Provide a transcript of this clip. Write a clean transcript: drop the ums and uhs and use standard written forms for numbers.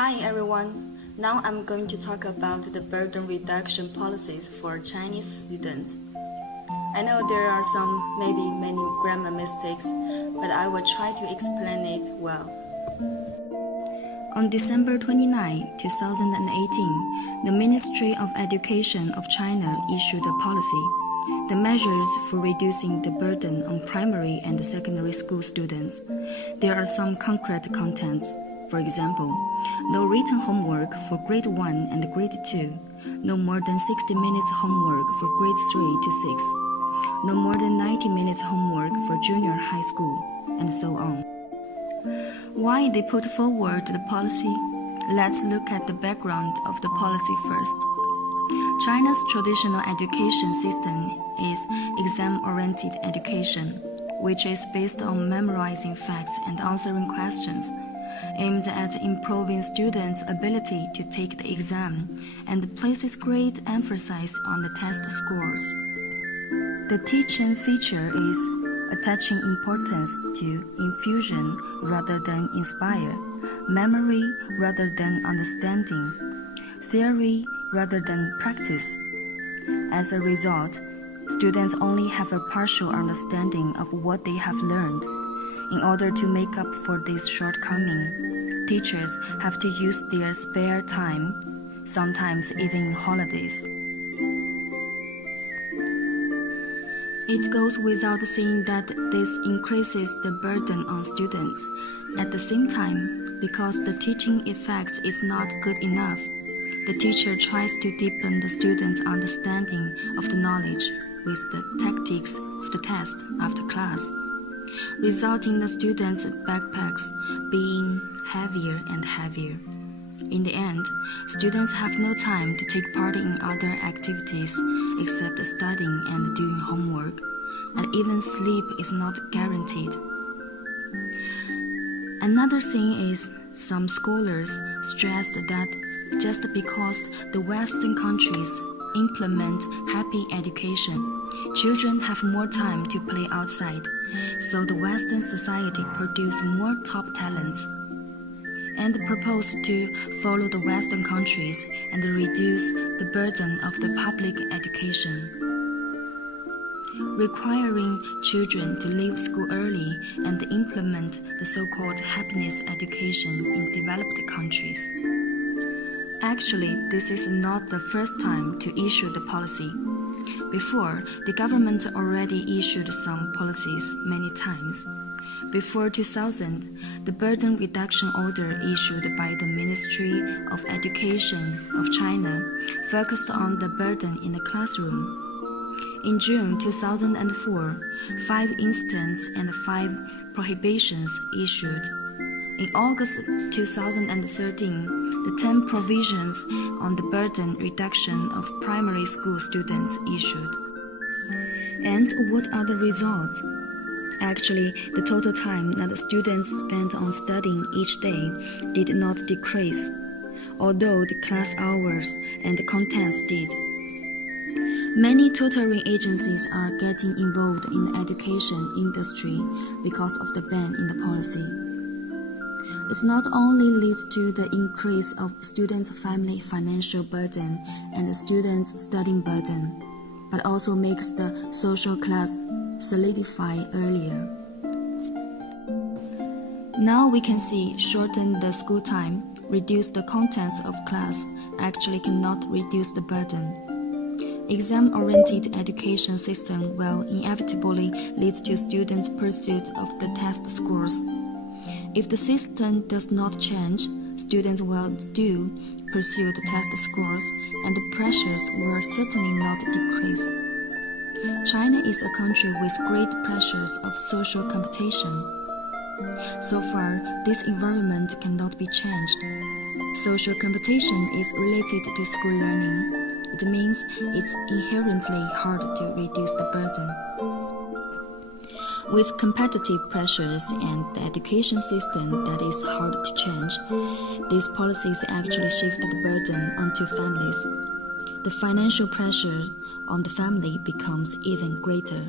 Hi everyone. Now I'm going to talk about the burden reduction policies for Chinese students. I know there are maybe many grammar mistakes, but I will try to explain it well. On December 29, 2018, the Ministry of Education of China issued a policy, the measures for reducing the burden on primary and secondary school students. There are some concrete contents. For example, no written homework for grade 1 and grade 2, no more than 60 minutes homework for grade 3 to 6, no more than 90 minutes homework for junior high school, and so on. Why they put forward the policy? Let's look at the background of the policy first. China's traditional education system is exam-oriented education, which is based on memorizing facts and answering questions, aimed at improving students' ability to take the exam and places great emphasis on the test scores. The teaching feature is attaching importance to infusion rather than inspire, memory rather than understanding, theory rather than practice. As a result, students only have a partial understanding of what they have learned. In order to make up for this shortcoming, teachers have to use their spare time, sometimes even in holidays. It goes without saying that this increases the burden on students. At the same time, because the teaching effect is not good enough, the teacher tries to deepen the students' understanding of the knowledge with the tactics of the test after class, resulting in the students' backpacks being heavier and heavier. In the end, students have no time to take part in other activities except studying and doing homework, and even sleep is not guaranteed. Another thing is, some scholars stressed that just because the Western countries implement happy education, children have more time to play outside, so the Western society produce more top talents, and propose to follow the Western countries and reduce the burden of the public education, requiring children to leave school early and implement the so-called happiness education in developed countries. Actually, this is not the first time to issue the policy. Before, the government already issued some policies many times. Before 2000, the burden reduction order issued by the Ministry of Education of China focused on the burden in the classroom. In June 2004, 5 instances and 5 prohibitions issued. In August 2013, the 10 provisions on the burden reduction of primary school students issued. And what are the results? Actually, the total time that the students spent on studying each day did not decrease, although the class hours and the contents did. Many tutoring agencies are getting involved in the education industry because of the ban in the policy. It not only leads to the increase of students' family financial burden and the students' studying burden, but also makes the social class solidify earlier. Now we can see shorten the school time, reduce the contents of class actually cannot reduce the burden. Exam-oriented education system will inevitably lead to students' pursuit of the test scores. If the system does not change, students will still pursue the test scores and the pressures will certainly not decrease. China is a country with great pressures of social competition. So far, this environment cannot be changed. Social competition is related to school learning. It means it's inherently hard to reduce the burden. With competitive pressures and the education system that is hard to change, these policies actually shift the burden onto families. The financial pressure on the family becomes even greater.